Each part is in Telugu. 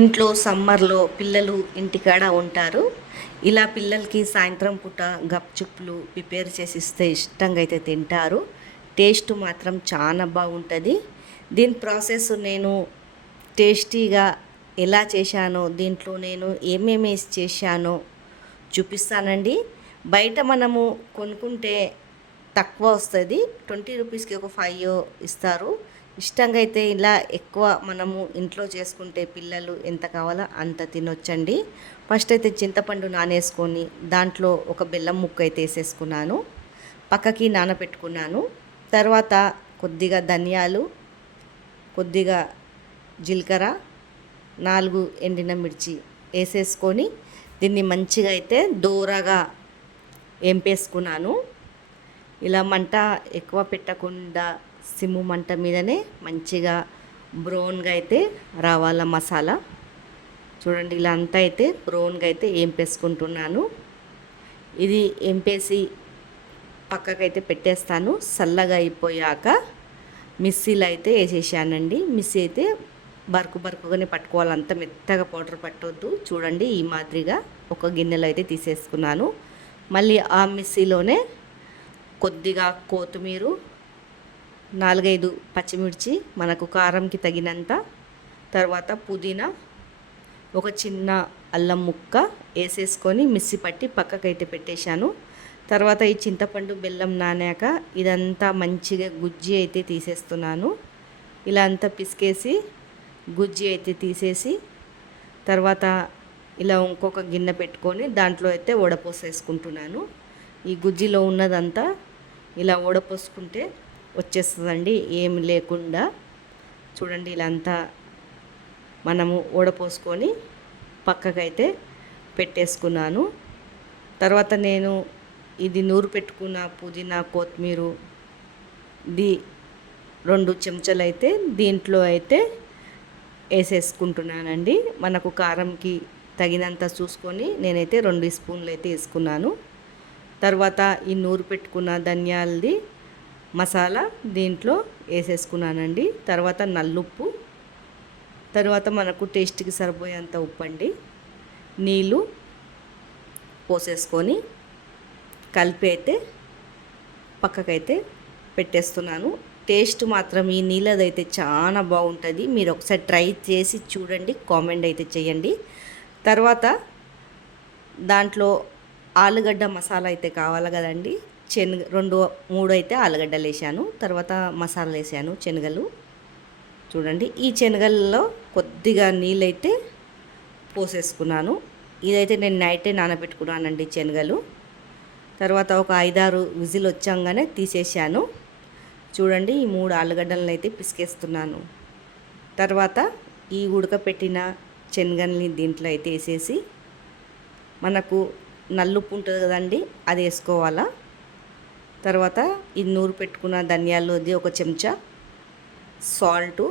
ఇంట్లో సమ్మర్లో పిల్లలు ఇంటికాడ ఉంటారు. ఇలా పిల్లలకి సాయంత్రం పూట గప్చుప్లు ప్రిపేర్ చేసి ఇస్తే ఇష్టంగా అయితే తింటారు. టేస్ట్ మాత్రం చాలా బాగుంటుంది. దీని ప్రాసెస్ నేను టేస్టీగా ఎలా చేశానో, దీంట్లో నేను ఏమేమి వేసి చేశానో చూపిస్తానండి. బయట మనము కొనుక్కుంటే తక్కువ వస్తుంది. 20 రూపీస్కి ఒక 5 ఇస్తారు. ఇష్టంగా అయితే ఇలా ఎక్కువ మనము ఇంట్లో చేసుకుంటే పిల్లలు ఎంత కావాలో అంత తినొచ్చండి. ఫస్ట్ అయితే చింతపండు నానేసుకొని దాంట్లో ఒక బెల్లం ముక్క అయితే వేసేసుకున్నాను, పక్కకి నానబెట్టుకున్నాను. తర్వాత కొద్దిగా ధనియాలు, కొద్దిగా జీలకర్ర, 4 ఎండిన మిర్చి వేసేసుకొని దీన్ని మంచిగా అయితే దూరగా ఏంపేసుకున్నాను. ఇలా మంట ఎక్కువ పెట్టకుండా సిమ్ము మంట మీదనే మంచిగా బ్రౌన్గా అయితే రావాల మసాలా. చూడండి, ఇలా అంతా అయితే బ్రౌన్గా అయితే ఏంపేసుకుంటున్నాను. ఇది ఏంపేసి పక్కకైతే పెట్టేస్తాను. చల్లగా అయిపోయాక మిక్సీలో అయితే వేసేసానండి. మిక్సీ అయితే బరుకుగానే పట్టుకోవాలి, అంత మెత్తగా పౌడర్ పట్టొద్దు. చూడండి, ఈ మాదిరిగా ఒక గిన్నెలో అయితే తీసేసుకున్నాను. మళ్ళీ ఆ మిక్సీలోనే కొద్దిగా కొత్తిమీర, 4-5 పచ్చిమిర్చి మనకు కారంకి తగినంత, తర్వాత పుదీనా, ఒక చిన్న అల్లం ముక్క వేసేసుకొని మిక్సీ పట్టి పక్కకైతే పెట్టేశాను. తర్వాత ఈ చింతపండు బెల్లం నానాక ఇదంతా మంచిగా గుజ్జి అయితే తీసేస్తున్నాను. ఇలా అంతా పిసికేసి గుజ్జి అయితే తీసేసి తర్వాత ఇలా ఇంకొక గిన్నె పెట్టుకొని దాంట్లో అయితే వడపోసేసుకుంటున్నాను. ఈ గుజ్జిలో ఉన్నదంతా ఇలా వడపోసుకుంటే వచ్చేస్తుందండి, ఏమి లేకుండా. చూడండి, ఇలా అంతా మనము వడపోసుకొని పక్కకైతే పెట్టేసుకున్నాను. తర్వాత నేను ఇది నూరు పెట్టుకున్న పుదీనా, కొత్తిమీర 2 చెంచాలు అయితే దీంట్లో అయితే వేసేసుకుంటున్నానండి. మనకు కారంకి తగినంత చూసుకొని నేనైతే 2 స్పూన్లు అయితే వేసుకున్నాను. తర్వాత ఈ నూరు పెట్టుకున్న ధనియాలది మసాలా దీంట్లో వేసేసుకున్నానండి. తర్వాత నల్లుప్పు, తర్వాత మనకు టేస్ట్కి సరిపోయేంత ఉప్పు అండి. నీళ్ళు పోసేసుకొని కలిపి అయితే పక్కకైతే పెట్టేస్తున్నాను. టేస్ట్ మాత్రం ఈ నీళ్ళదైతే చాలా బాగుంటుంది. మీరు ఒకసారి ట్రై చేసి చూడండి, కామెంట్ అయితే చేయండి. తర్వాత దాంట్లో ఆలుగడ్డ మసాలా అయితే కావాలి కదండి. 2-3 అయితే ఆలుగడ్డలు వేసాను. తర్వాత మసాలా వేసాను, శనగలు. చూడండి, ఈ శనగల్లో కొద్దిగా నీళ్ళైతే పోసేసుకున్నాను. ఇదైతే నేను నైటే నానబెట్టుకున్నానండి శనగలు. తర్వాత ఒక 5-6 విజిల్ వచ్చాగానే తీసేసాను. చూడండి, ఈ 3 ఆలుగడ్డలను అయితే పిసికేస్తున్నాను. తర్వాత ఈ ఉడకపెట్టిన శనగల్ని దీంట్లో అయితే వేసేసి మనకు నల్లుప్పు ఉంటుంది కదండి, అది వేసుకోవాలా. తర్వాత ఈ నూరు పెట్టుకున్న ధనియాలది 1 చెంచా, సాల్టు,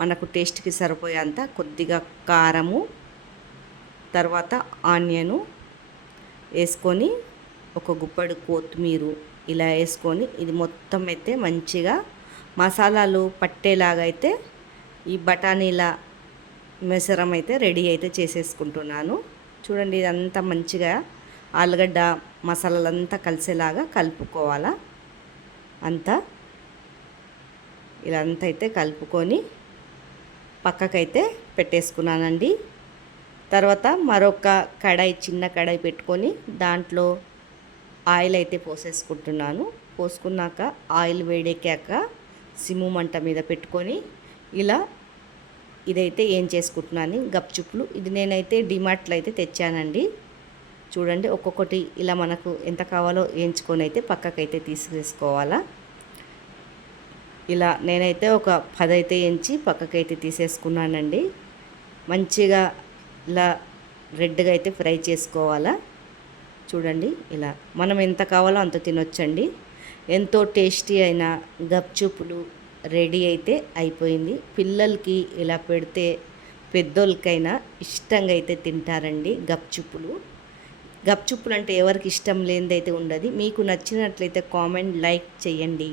మనకు టేస్ట్కి సరిపోయేంత కొద్దిగా కారము, తర్వాత ఆనియను వేసుకొని ఒక గుప్పెడు కొత్తిమీర ఇలా వేసుకొని ఇది మొత్తం అయితే మంచిగా మసాలాలు పట్టేలాగా అయితే ఈ బఠానీల మిశ్రమం అయితే రెడీ అయితే చేసేసుకుంటున్నాను. చూడండి, ఇదంతా మంచిగా ఆలుగడ్డ మసాలాలంతా కలిసేలాగా కలుపుకోవాలా. అంతా ఇలా అంతా అయితే కలుపుకొని పక్కకైతే పెట్టేసుకున్నానండి. తర్వాత మరొక కడాయి, చిన్న కడాయి పెట్టుకొని దాంట్లో ఆయిల్ అయితే పోసేసుకుంటున్నాను. పోసుకున్నాక ఆయిల్ వేడెక్కాక సిమ్ము మంట మీద పెట్టుకొని ఇలా ఇదైతే ఏం చేసుకుంటున్నాను గప్చుప్లు. ఇది నేనైతే డిమార్ట్లో అయితే తెచ్చానండి. చూడండి, ఒక్కొక్కటి ఇలా మనకు ఎంత కావాలో వేయించుకొని అయితే పక్కకైతే తీసేసుకోవాలా. ఇలా నేనైతే ఒక 10 అయితే వేయించి పక్కకైతే తీసేసుకున్నానండి. మంచిగా ఇలా రెడ్గా అయితే ఫ్రై చేసుకోవాలా. చూడండి, ఇలా మనం ఎంత కావాలో అంత తినొచ్చండి. ఎంతో టేస్టీ అయిన గప్చుప్లు రెడీ అయితే అయిపోయింది. పిల్లలకి ఇలా పెడితే పెద్దోళ్ళకైనా ఇష్టంగా అయితే తింటారండి గప్చుప్పులు. గప్చుప్పులు అంటే ఎవరికి ఇష్టం లేనిదైతే ఉండదు. మీకు నచ్చినట్లయితే కామెంట్, లైక్ చేయండి.